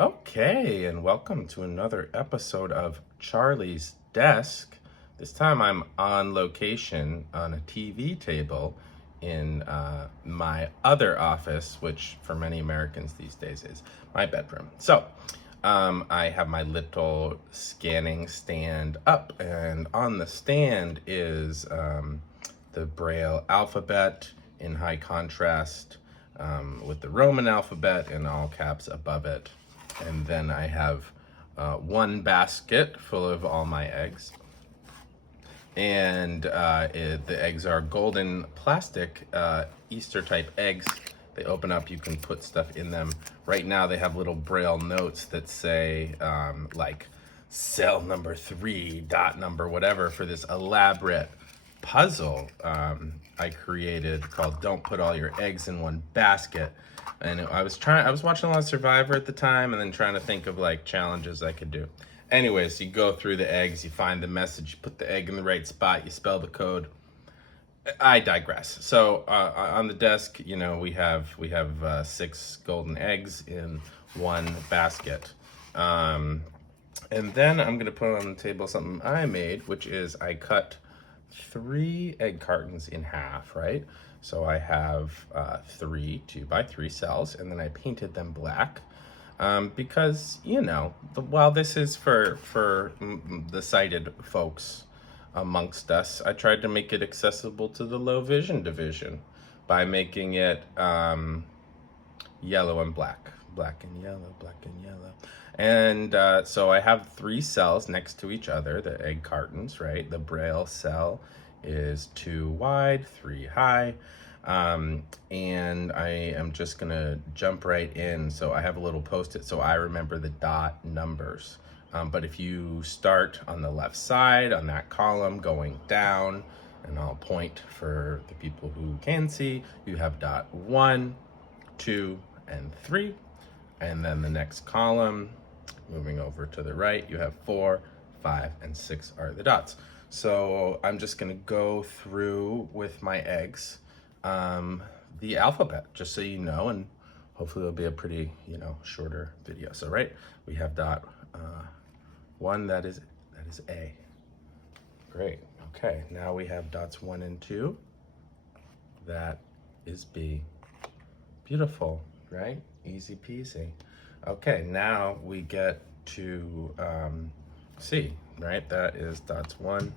Okay, and welcome to another episode of Charlie's Desk. This time I'm on location on a TV table in my other office, which for many Americans these days is my bedroom. I have my little scanning stand up, and on the stand is the Braille alphabet in high contrast with the Roman alphabet in all caps above it. And then I have one basket full of all my eggs. And the eggs are golden plastic Easter type eggs. They open up, you can put stuff in them. Right now they have little Braille notes that say like cell number 3, dot number whatever, for this elaborate puzzle I created called Don't Put All Your Eggs in One Basket. And I was watching a lot of Survivor at the time and then trying to think of like challenges I could do. Anyways, you go through the eggs, you find the message, you put the egg in the right spot, you spell the code. I digress. So on the desk, you know, we have 6 golden eggs in one basket. And then I'm gonna put on the table something I made, which is I cut 3 egg cartons in half, right? So I have 3 2x3 cells, and then I painted them black because, you know, while this is for the sighted folks amongst us, I tried to make it accessible to the low vision division by making it yellow and black. Black and yellow, black and yellow. And so I have 3 cells next to each other, the egg cartons, right? The Braille cell is 2 wide, 3 high. And I am just gonna jump right in. So I have a little post-it so I remember the dot numbers. But if you start on the left side on that column going down, and I'll point for the people who can see, you have dot 1, 2, and 3. And then the next column, moving over to the right, you have 4, 5, and 6 are the dots. So I'm just gonna go through with my eggs the alphabet, just so you know, and hopefully it'll be a pretty, you know, shorter video. So right, we have dot 1, that is A. Great. Okay, now we have dots 1 and 2. That is B. Beautiful, right? Easy peasy. Okay, now we get to C, right? That is dots 1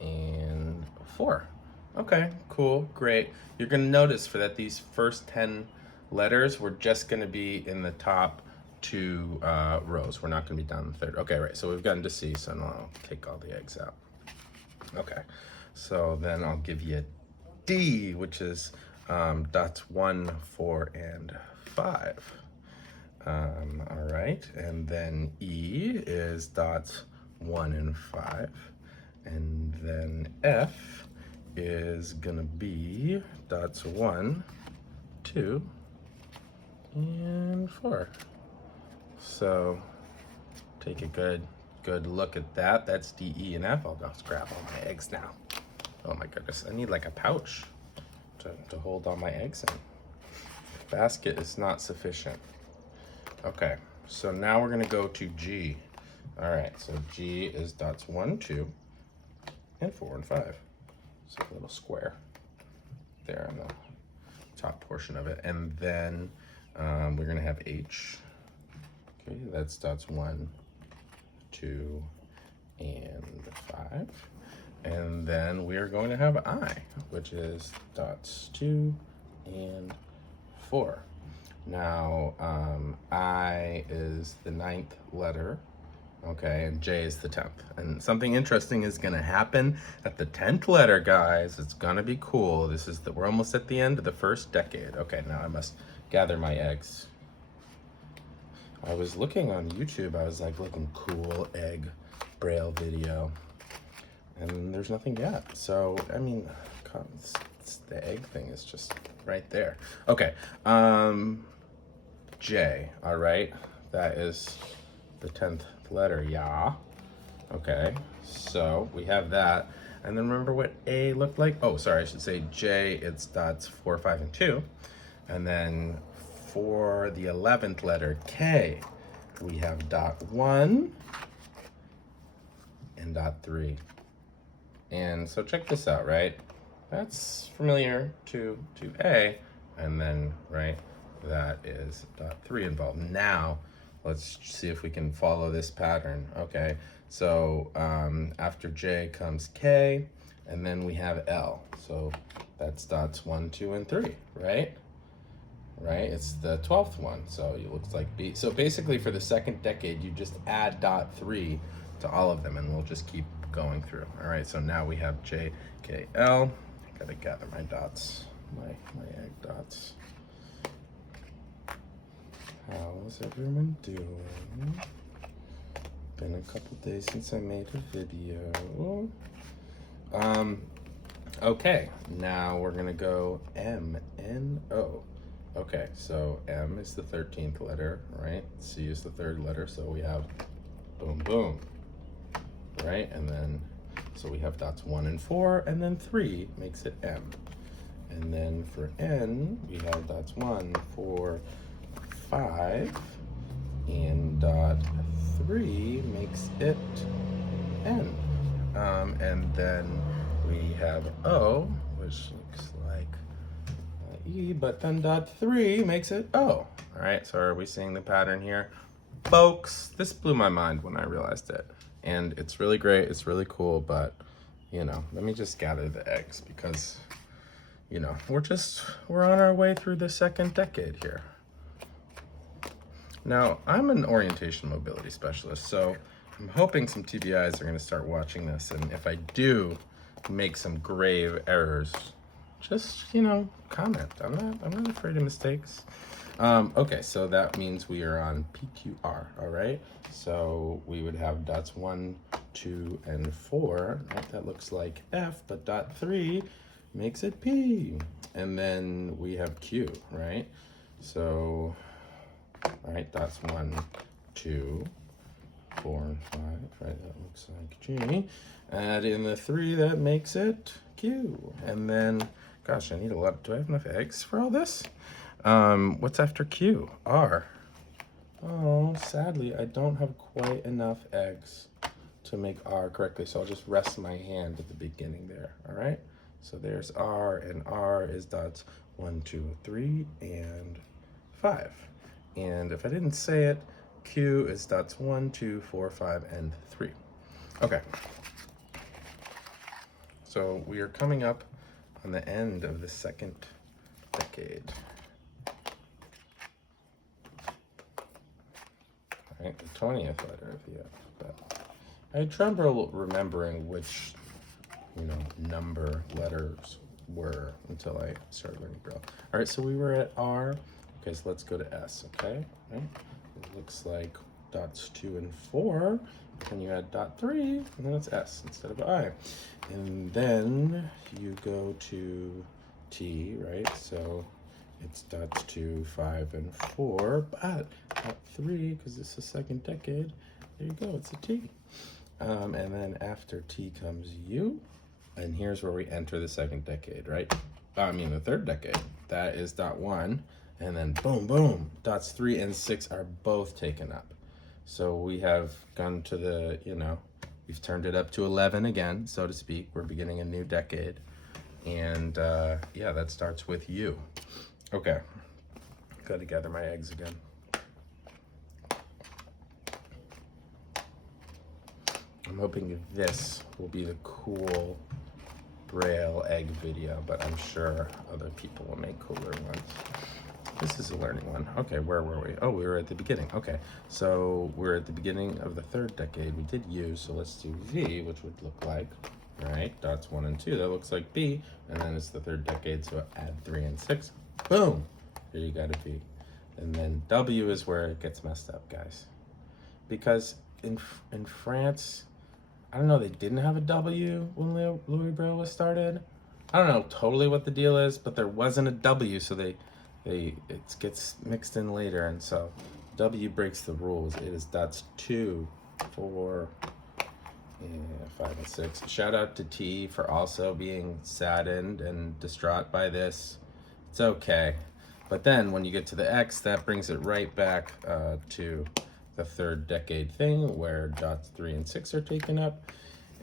and 4. Okay, cool, great. You're gonna notice for that these first 10 letters, we're just gonna be in the top 2 rows. We're not gonna be down the third. Okay, right, so we've gotten to C, so now I'll take all the eggs out. Okay, so then I'll give you D, which is dots 1, 4, and 5. All right, and then E is dots 1 and 5. And then F is gonna be dots 1, 2, and 4. So take a good look at that. That's D, E, and F. I'll just grab all my eggs now. Oh my goodness, I need like a pouch to hold all my eggs in. The basket is not sufficient. Okay, so now we're gonna go to G. All right, so G is dots 1, 2, and 4, and 5. So a little square there on the top portion of it. And then we're gonna have H. Okay, that's dots 1, 2, and 5. And then we are going to have I, which is dots 2 and 4. Now, I is the 9th letter, okay, and J is the 10th. And something interesting is gonna happen at the 10th letter, guys. It's gonna be cool. We're almost at the end of the first decade. Okay, now I must gather my eggs. I was looking on YouTube, I was like looking cool egg Braille video, and there's nothing yet. So, I mean, the egg thing is just right there. Okay, J, all right, that is the 10th letter, yeah. Okay, so we have that. And then remember what A looked like? Oh, sorry, I should say J, it's dots 4, 5, and 2. And then for the 11th letter, K, we have dot 1 and dot 3. And so check this out, right? That's familiar to A, and then, right, that is dot 3 involved. Now, let's see if we can follow this pattern, okay? So after J comes K, and then we have L. So that's dots 1, 2, and 3, right? Right, it's the 12th one, so it looks like B. So basically for the second decade, you just add dot 3 to all of them, and we'll just keep going through. All right, so now we have J, K, L. I gotta gather my dots, my egg dots. How's everyone doing? Been a couple days since I made a video. Okay, now we're gonna go M, N, O. Okay, so M is the 13th letter, right? C is the 3rd letter, so we have boom, boom, right? And then, so we have dots 1 and 4, and then 3 makes it M. And then for N, we have dots 1, 4, 5, and dot 3 makes it N. And then we have O, which looks like E, but then dot 3 makes it O. All right, so are we seeing the pattern here? Folks, this blew my mind when I realized it. And it's really great, it's really cool, but, you know, let me just gather the eggs because, you know, we're on our way through the second decade here. Now, I'm an orientation mobility specialist, so I'm hoping some TBIs are gonna start watching this, and if I do make some grave errors, just, you know, comment. I'm not afraid of mistakes. Okay, so that means we are on PQR, all right? So we would have dots 1, 2, and 4. Right? That looks like F, but dot 3 makes it P. And then we have Q, right? So, all right, dots 1, 2, 4, and 5, right? That looks like G. Add in the 3, that makes it Q. And then, gosh, I need a lot. Do I have enough eggs for all this? What's after Q? R. Oh, sadly, I don't have quite enough eggs to make R correctly, so I'll just rest my hand at the beginning there, all right? So there's R, and R is dots 1, 2, 3, and 5. And if I didn't say it, Q is dots 1, 2, 4, 5, and 3. Okay. So we are coming up on the end of the second decade. All right, the 20th letter of the alphabet. I had trouble remembering which, you know, number letters were until I started learning Braille. All right, so we were at R. Okay, so let's go to S, okay? Right? It looks like dots 2 and 4, and you add dot 3, and then it's S instead of I. And then you go to T, right? So it's dots 2, 5, and 4, but dot 3, because it's the second decade, there you go, it's a T. And then after T comes U, and here's where we enter the second decade, right? The third decade. That is dot 1, and then boom, boom, dots 3 and 6 are both taken up. So we have gone to the, you know, we've turned it up to 11 again, so to speak. We're beginning a new decade. And yeah, that starts with U. Okay, gotta gather my eggs again. I'm hoping this will be the cool Braille egg video, but I'm sure other people will make cooler ones. This is a learning one. Okay, where were we? Oh, we were at the beginning. Okay, so we're at the beginning of the third decade. We did U, so let's do V, which would look like, right, dots 1 and 2. That looks like B, and then it's the third decade, so add 3 and 6. Boom! Here you got a V. And then W is where it gets messed up, guys. Because in France, I don't know, they didn't have a W when Louis Braille was started. I don't know totally what the deal is, but there wasn't a W, so it gets mixed in later, and so W breaks the rules. It is dots 2, 4, 5, and 6. Shout out to T for also being saddened and distraught by this. It's okay. But then when you get to the X, that brings it right back to the third decade thing where dots 3 and 6 are taken up.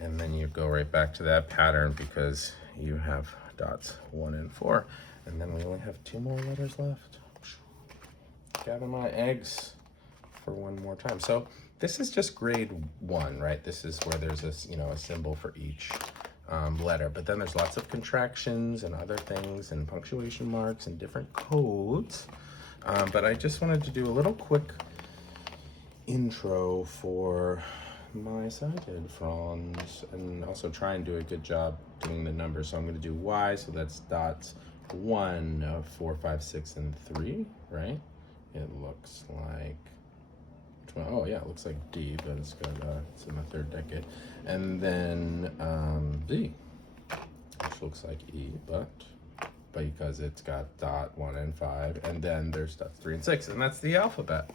And then you go right back to that pattern because you have dots 1 and 4. And then we only have 2 more letters left. Gather my eggs for one more time. So this is just grade 1, right? This is where there's a, a symbol for each letter, but then there's lots of contractions and other things and punctuation marks and different codes. But I just wanted to do a little quick intro for my sighted friends and also try and do a good job doing the numbers. So I'm going to do Y, so that's dots 1, 4, 5, 6, and 3, right? It looks like, oh yeah, it looks like D, but it's got it's in the third decade. And then Z, which looks like E, but because it's got dot 1 and 5, and then there's dots 3 and 6, and that's the alphabet.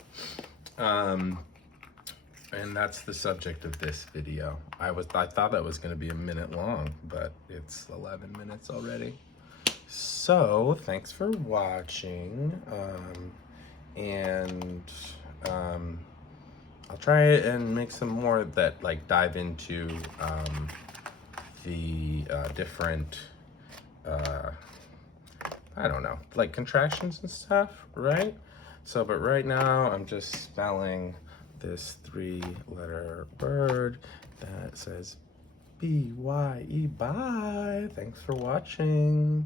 And that's the subject of this video. I thought that was going to be a minute long, but it's 11 minutes already. So thanks for watching, and I'll try and make some more that like dive into the different I don't know, like contractions and stuff, right? So, but right now I'm just spelling this 3-letter word that says B-Y-E. Bye. Thanks for watching.